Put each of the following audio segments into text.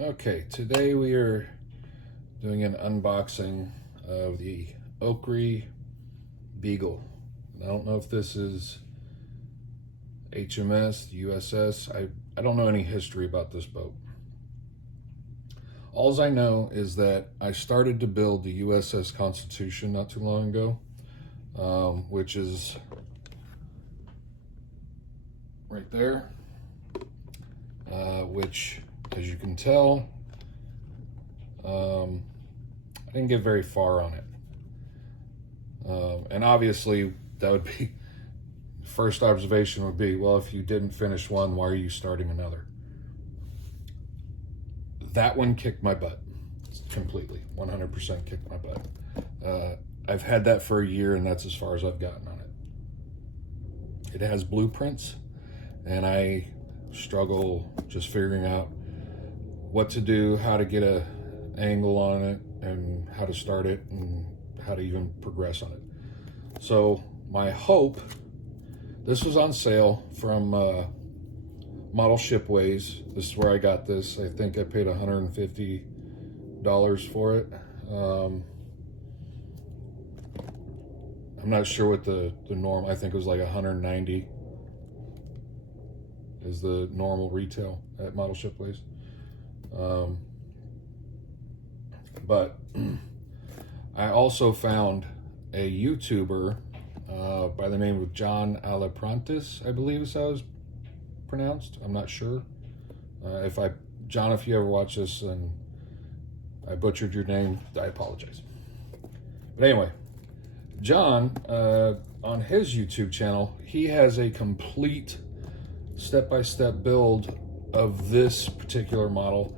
Okay, today we are doing an unboxing of the OCCRE Beagle. I don't know if this is HMS, USS. I don't know any history about this boat. Alls I know is that I started to build the USS Constitution not too long ago, which is right there, which, as you can tell, I didn't get very far on it. And obviously that would be, first observation would be, well, if you didn't finish one, why are you starting another? That one kicked my butt completely, 100% kicked my butt. I've had that for a year, and that's as far as I've gotten on it. It has blueprints, and I struggle just figuring out what to do, how to get a angle on it, and how to start it, and how to even progress on it. So my hope, this was on sale from Model Shipways. This is where I got this. I think I paid $150 for it. I'm not sure what the norm, I think it was like 190 is the normal retail at Model Shipways. But I also found a YouTuber by the name of John Alaprantis, I believe is how it's pronounced. I'm not sure. John, if you ever watch this and I butchered your name, I apologize. But anyway, John, on his YouTube channel, he has a complete step-by-step build of this particular model.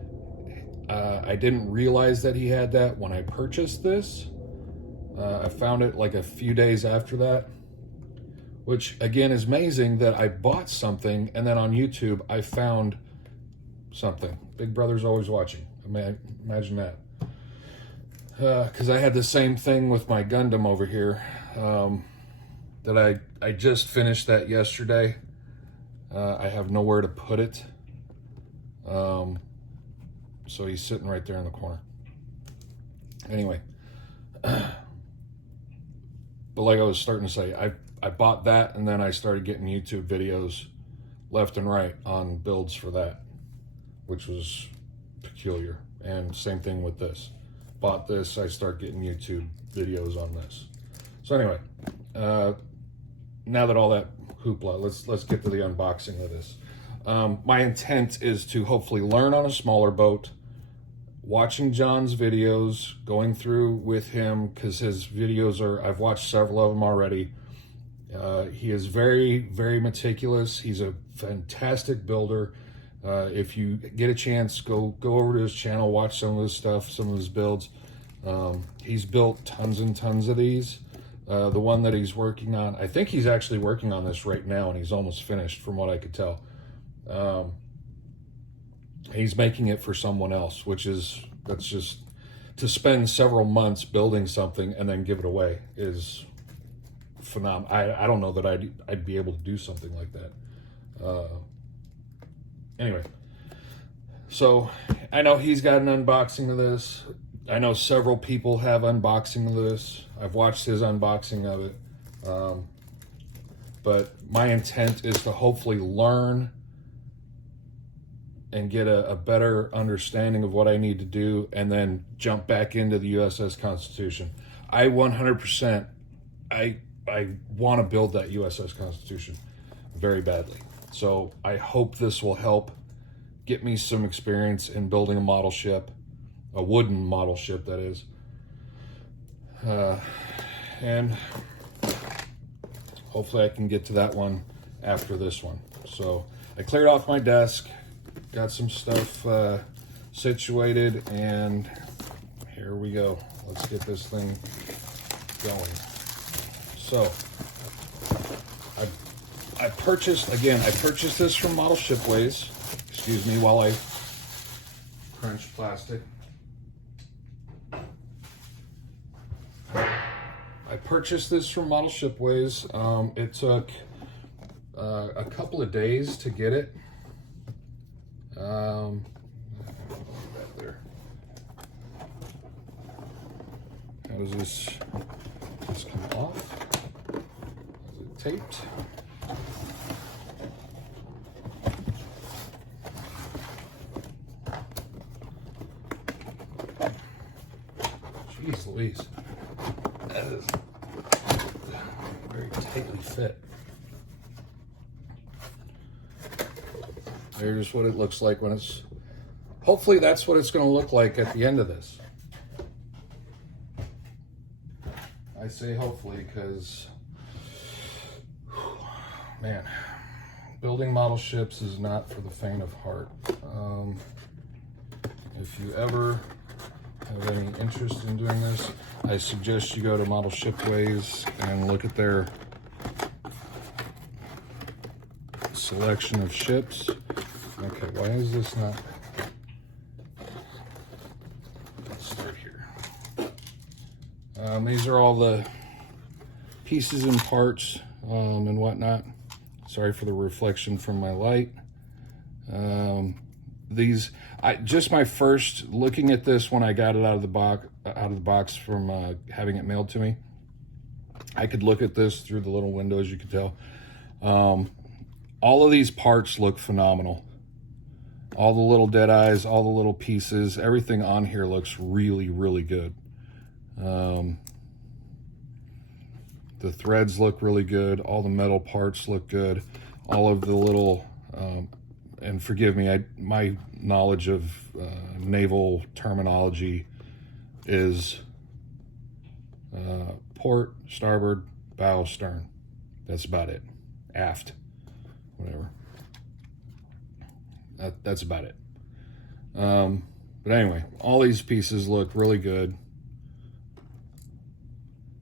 I didn't realize that he had that when I purchased this. I found it like a few days after that, which again is amazing that I bought something and then on YouTube I found something. Big brother's always watching. Imagine that. Because I had the same thing with my Gundam over here, that I just finished that yesterday. I have nowhere to put it. So he's sitting right there in the corner. Anyway, but like I was starting to say, I bought that and then I started getting YouTube videos left and right on builds for that, which was peculiar. And same thing with this. Bought this, I start getting YouTube videos on this. So anyway, now that all that hoopla, let's get to the unboxing of this. My intent is to hopefully learn on a smaller boat, watching John's videos, going through with him, because his videos I've watched several of them already. He is very, very meticulous. He's a fantastic builder. If you get a chance, go over to his channel, watch some of his stuff, some of his builds. He's built tons and tons of these. The one that he's working on, I think he's actually working on this right now, and he's almost finished from what I could tell. He's making it for someone else, that's just, to spend several months building something and then give it away is phenomenal. I don't know that I'd be able to do something like that. Anyway, so I know he's got an unboxing of this. I know several people have unboxing of this. I've watched his unboxing of it. But my intent is to hopefully learn and get a better understanding of what I need to do, and then jump back into the USS Constitution. I 100%, I want to build that USS Constitution very badly. So I hope this will help get me some experience in building a model ship, a wooden model ship, that is. And hopefully I can get to that one after this one. So I cleared off my desk, got some stuff situated, and here we go. Let's get this thing going. So I purchased this from Model Shipways. Excuse me while I crunch plastic. I purchased this from Model Shipways. It took a couple of days to get it. does this come off? Is it taped? Jeez Louise. That is very tightly fit. There's what it looks like when it's, hopefully that's what it's going to look like at the end of this. I say hopefully because, man, building model ships is not for the faint of heart. If you ever have any interest in doing this, I suggest you go to Model Shipways and look at their selection of ships. Okay, why is this not? Let's start here. These are all the pieces and parts and whatnot. Sorry for the reflection from my light. Just my first looking at this when I got it out of the box from having it mailed to me. I could look at this through the little window, as you can tell. All of these parts look phenomenal. All the little dead eyes, all the little pieces, everything on here looks really, really good. The threads look really good. All the metal parts look good. All of the little, and forgive me, my knowledge of naval terminology is port, starboard, bow, stern. That's about it. Aft, whatever. That's about it. But anyway, all these pieces look really good.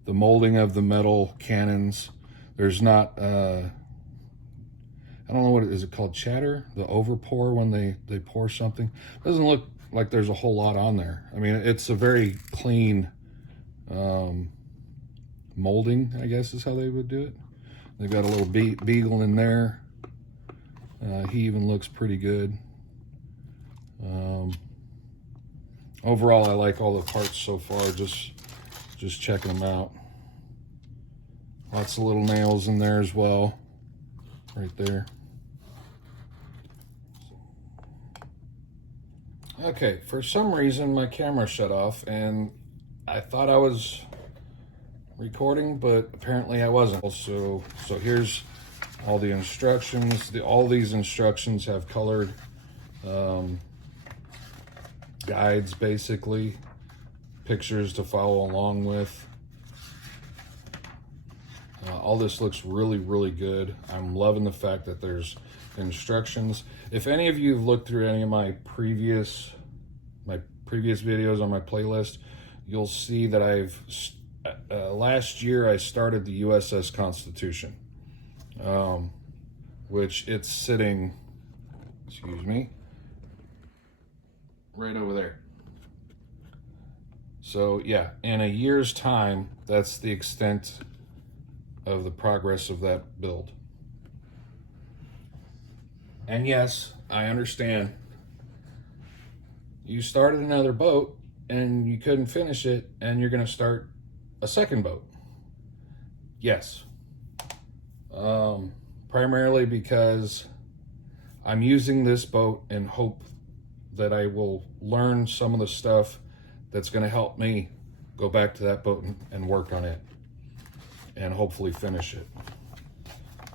The molding of the metal cannons, there's not, I don't know what is it called, chatter? The overpour when they pour something. Doesn't look like there's a whole lot on there. I mean, it's a very clean molding, I guess is how they would do it. They've got a little Beagle in there. He even looks pretty good. Overall, I like all the parts so far, just checking them out. Lots of little nails in there as well, right there. Okay, for some reason my camera shut off and I thought I was recording, but apparently I wasn't. So here's all the instructions. All these instructions have colored guides, basically, pictures to follow along with. All this looks really, really good. I'm loving the fact that there's instructions. If any of you have looked through any of my previous videos on my playlist, you'll see that last year I started the USS Constitution, which it's sitting, excuse me, right over there. So yeah, in a year's time, that's the extent of the progress of that build. And yes, I understand. You started another boat and you couldn't finish it and you're going to start a second boat. Yes. Primarily because I'm using this boat in hope that I will learn some of the stuff that's going to help me go back to that boat and work on it and hopefully finish it.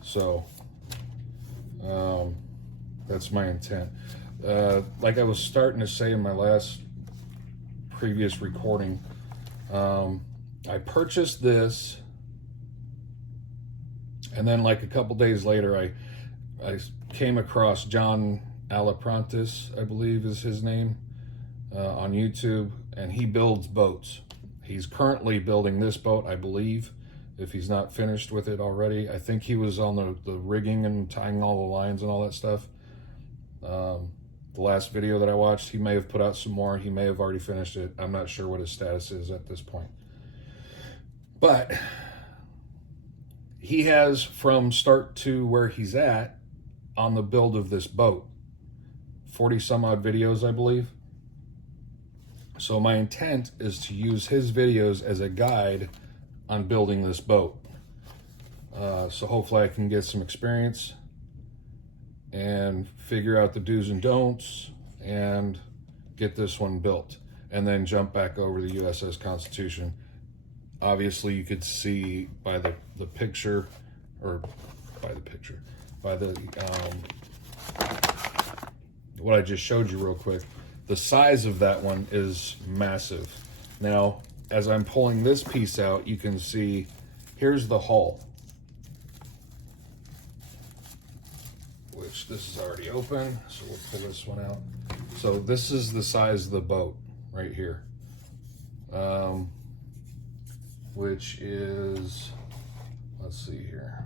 So that's my intent. Like I was starting to say in my previous recording, I purchased this, and then like a couple days later I came across John Alaprantis, I believe is his name, on YouTube, and he builds boats. He's currently building this boat, I believe, if he's not finished with it already. I think he was on the rigging and tying all the lines and all that stuff. The last video that I watched, he may have put out some more. He may have already finished it. I'm not sure what his status is at this point. But he has, from start to where he's at on the build of this boat, 40 some odd videos, I believe. So my intent is to use his videos as a guide on building this boat. So hopefully I can get some experience and figure out the do's and don'ts and get this one built, and then jump back over the USS Constitution. Obviously you could see by the picture, or by the picture, by the what I just showed you real quick, the size of that one is massive. Now, as I'm pulling this piece out, you can see here's the hull, which this is already open, so we'll pull this one out. So this is the size of the boat right here, which is, let's see here,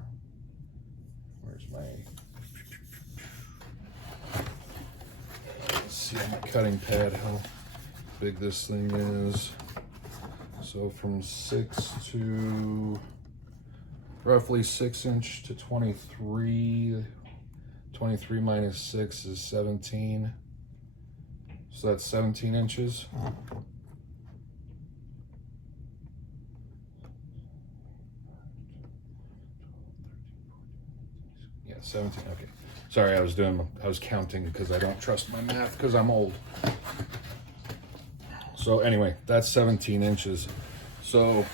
where's my, let's see on my cutting pad how big this thing is. So from 6 to roughly 6 inch to 23. 23 minus 6 is 17. So that's 17 inches. Yeah, 17, okay. Sorry, I was counting because I don't trust my math because I'm old. So anyway, that's 17 inches. So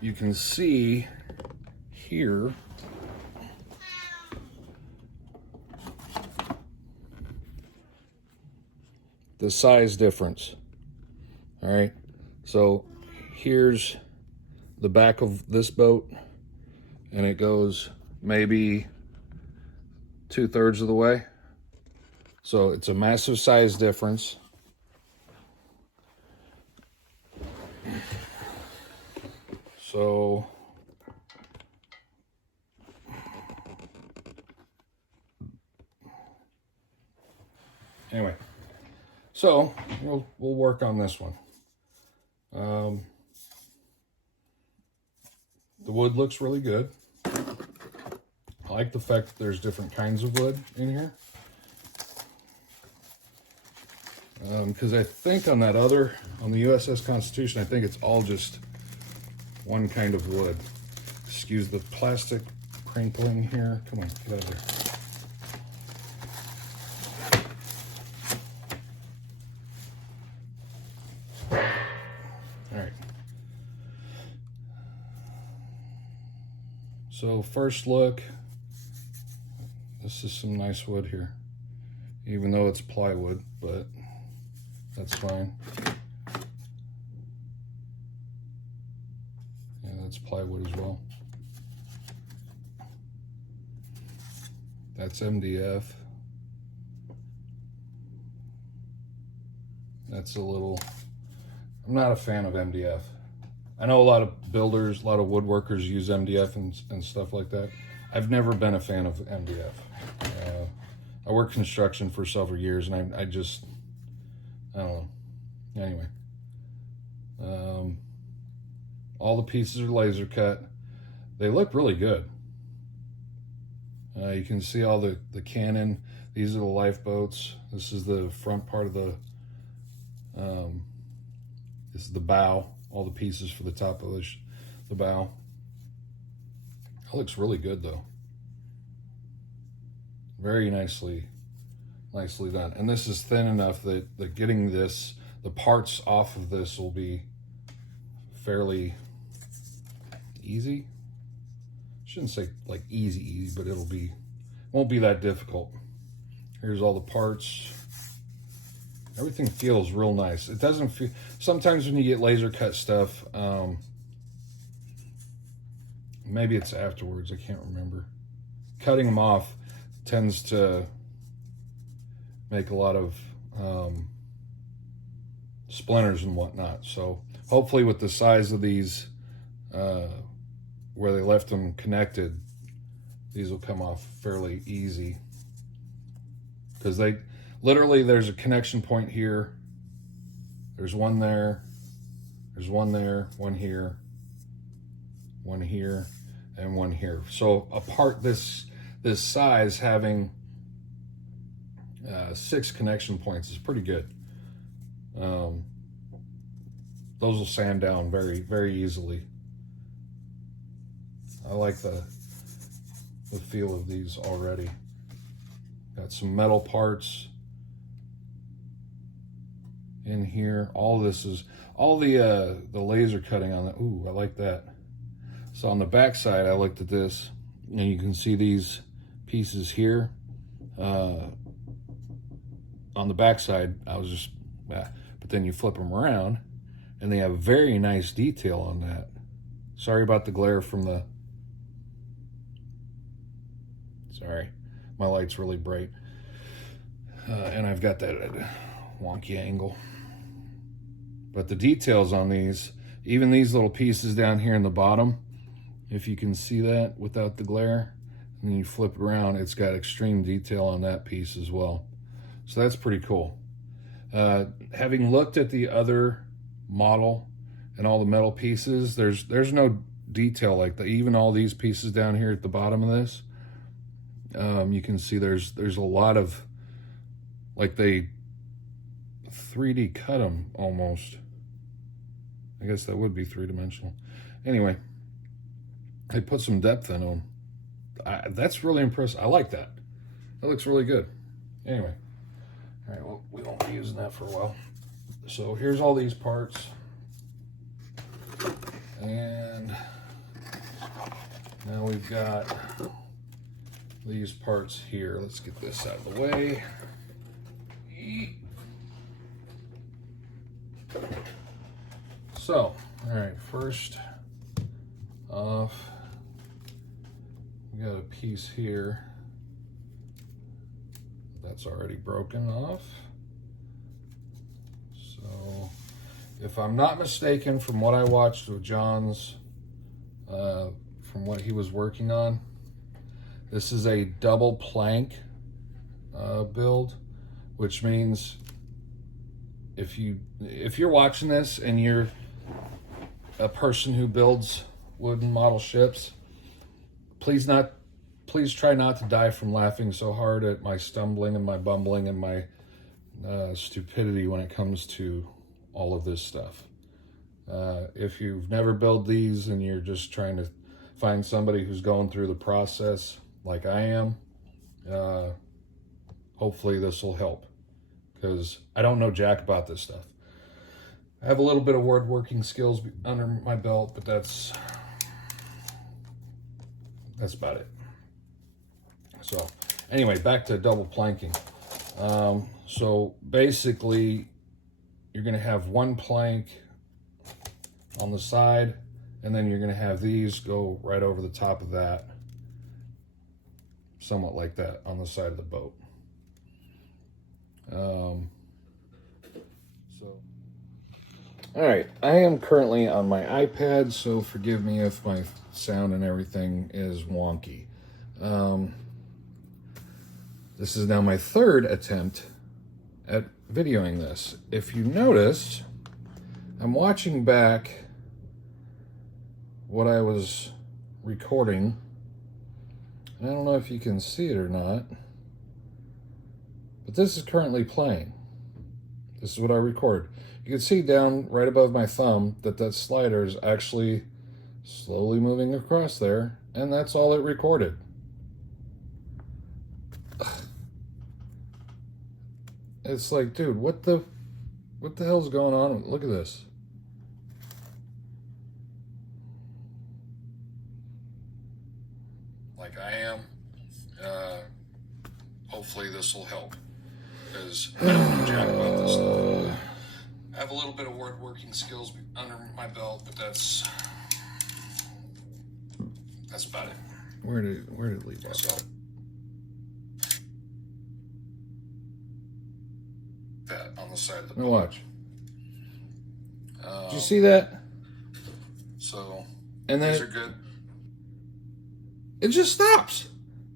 you can see here the size difference. All right, so here's the back of this boat, and it goes maybe 2/3 of the way. So it's a massive size difference. So anyway, so we'll work on this one. The wood looks really good. I like the fact that there's different kinds of wood in here. Because I think on that other, on the USS Constitution, I think it's all just one kind of wood. Excuse the plastic crinkling here. Come on, get out of there. All right. So first look, this is some nice wood here, even though it's plywood, but that's fine. Yeah, that's plywood as well. That's MDF. That's a little, I'm not a fan of MDF. I know a lot of builders, a lot of woodworkers use MDF and stuff like that. I've never been a fan of MDF. I worked construction for several years, and I don't know. Anyway, all the pieces are laser cut. They look really good. You can see all the cannon. These are the lifeboats. This is the front part of the, this is the bow. All the pieces for the top of the bow. It looks really good though. Very nicely done. And this is thin enough that getting this, the parts off of this will be fairly easy. Shouldn't say like easy, but won't be that difficult. Here's all the parts. Everything feels real nice. It doesn't feel, sometimes when you get laser cut stuff, maybe it's afterwards, I can't remember. Cutting them off tends to make a lot of splinters and whatnot. So hopefully with the size of these, where they left them connected, these will come off fairly easy. Because they, literally there's a connection point here. There's one there. There's one there, one here, and one here. So apart this size, having 6 connection points is pretty good. Those will sand down very, very easily. I like the feel of these already. Got some metal parts in here. All this is all the laser cutting on that. Ooh, I like that. So on the back side, I looked at this, and you can see these pieces here. On the back side, I was just, but then you flip them around, and they have very nice detail on that. Sorry about the glare from the. Sorry, my light's really bright, and I've got that at a wonky angle. But the details on these, even these little pieces down here in the bottom, if you can see that without the glare, and then you flip it around, it's got extreme detail on that piece as well. So that's pretty cool. Having looked at the other model and all the metal pieces, there's no detail like that. Even all these pieces down here at the bottom of this, you can see there's a lot of, like, they 3D cut them almost. I guess that would be three-dimensional. Anyway, they put some depth in them. That's really impressive. I like that. That looks really good. Anyway, all right, well, we won't be using that for a while. So here's all these parts. And now we've got these parts here. Let's get this out of the way. So, all right, first off, we got a piece here that's already broken off. So, if I'm not mistaken, from what I watched with John's, from what he was working on, this is a double plank build, which means if you're watching this and you're a person who builds wooden model ships, please try not to die from laughing so hard at my stumbling and my bumbling and my stupidity when it comes to all of this stuff. If you've never built these and you're just trying to find somebody who's going through the process like I am, hopefully this will help, because I don't know jack about this stuff. I have a little bit of woodworking skills under my belt, but that's about it. So anyway, back to double planking. So basically, you're going to have one plank on the side, and then you're going to have these go right over the top of that, somewhat like that, on the side of the boat. All right, I am currently on my iPad, so forgive me if my sound and everything is wonky. This is now my third attempt at videoing this. If you noticed, I'm watching back what I was recording. I don't know if you can see it or not, but this is currently playing. This is what I recorded. You can see down right above my thumb that slider is actually slowly moving across there, and that's all it recorded. It's like, dude, what the hell's going on? Look at this. Like I am. Hopefully this will help, because I don't know jack about this stuff. I have a little bit of woodworking skills under my belt, but that's about it. Where did it leave off? So, that on the side of the boat. Now watch. Did you see that? So, and then these are good. It just stops,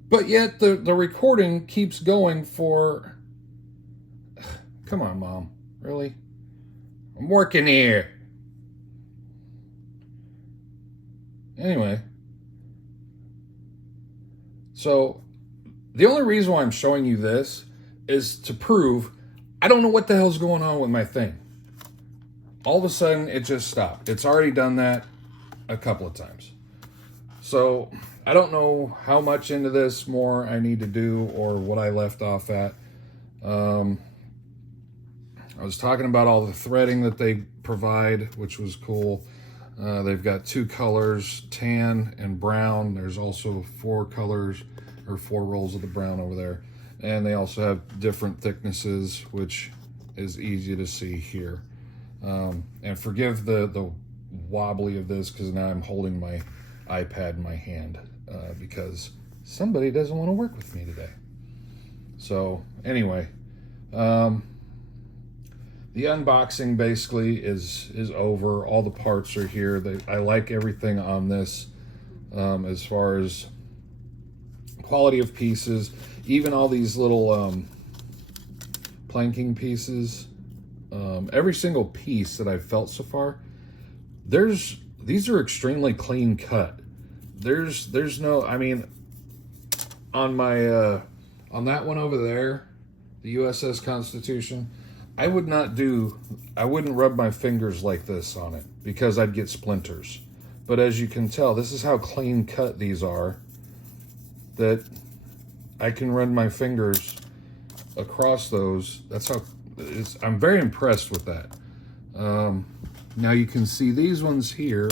but yet the recording keeps going for. Come on, Mom. Really? I'm working here. Anyway. So, the only reason why I'm showing you this is to prove I don't know what the hell's going on with my thing. all of a sudden it just stopped. It's already done that a couple of times. So I don't know how much into this more I need to do or what I left off at. I was talking about all the threading that they provide, which was cool. They've got 2 colors, tan and brown. There's also 4 colors or 4 rolls of the brown over there. And they also have different thicknesses, which is easy to see here. And forgive the wobbly of this because now I'm holding my iPad in my hand because somebody doesn't want to work with me today. So anyway, the unboxing basically is over. All the parts are here. I like everything on this as far as quality of pieces. Even all these little planking pieces. Every single piece that I've felt so far, these are extremely clean cut. There's no, I mean, on my on that one over there, the USS Constitution, I wouldn't rub my fingers like this on it because I'd get splinters. But as you can tell, this is how clean cut these are, that I can run my fingers across those. That's how I'm very impressed with that. Now you can see these ones here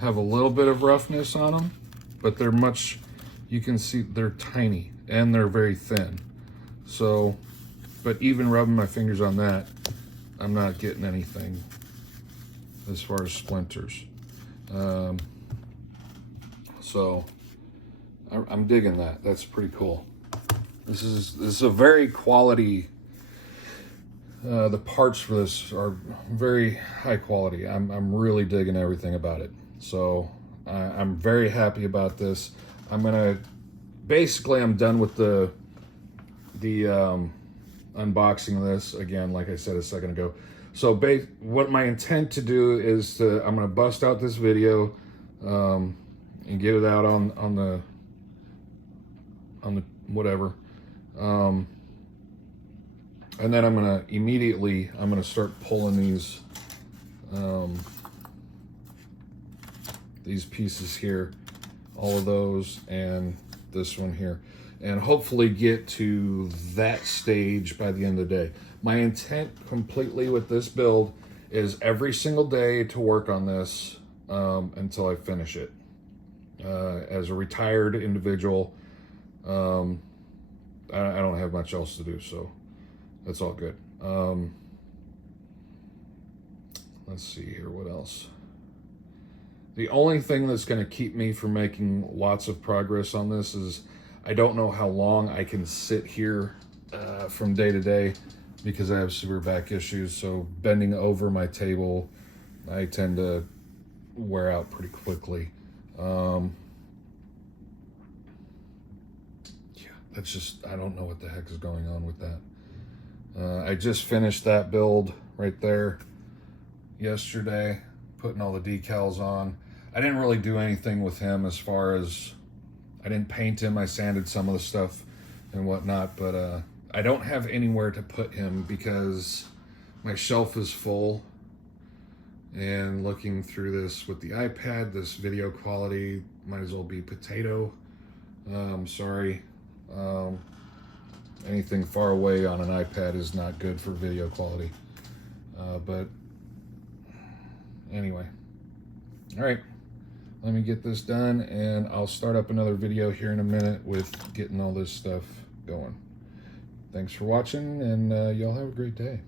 have a little bit of roughness on them, but they're much, you can see they're tiny and they're very thin. So, but even rubbing my fingers on that, I'm not getting anything as far as splinters. So I'm digging that. That's pretty cool. This is a very quality. The parts for this are very high quality. I'm really digging everything about it. So I'm very happy about this. I'm done with the unboxing of this again, like I said a second ago. So what my intent to do is I'm gonna bust out this video and get it out on the whatever. And then I'm gonna start pulling these pieces here, all of those, and this one here, and hopefully get to that stage by the end of the day. My intent completely with this build is every single day to work on this until I finish it. As a retired individual, I don't have much else to do, so that's all good. Let's see here, what else? The only thing that's going to keep me from making lots of progress on this is I don't know how long I can sit here from day to day because I have severe back issues. So bending over my table, I tend to wear out pretty quickly. Yeah, that's just, I don't know what the heck is going on with that. I just finished that build right there yesterday, putting all the decals on. I didn't really do anything with him as far as, I didn't paint him. I sanded some of the stuff and whatnot, but I don't have anywhere to put him because my shelf is full. And looking through this with the iPad, this video quality might as well be potato. Sorry. Anything far away on an iPad is not good for video quality. But anyway, all right, let me get this done and I'll start up another video here in a minute with getting all this stuff going. Thanks for watching, and y'all have a great day.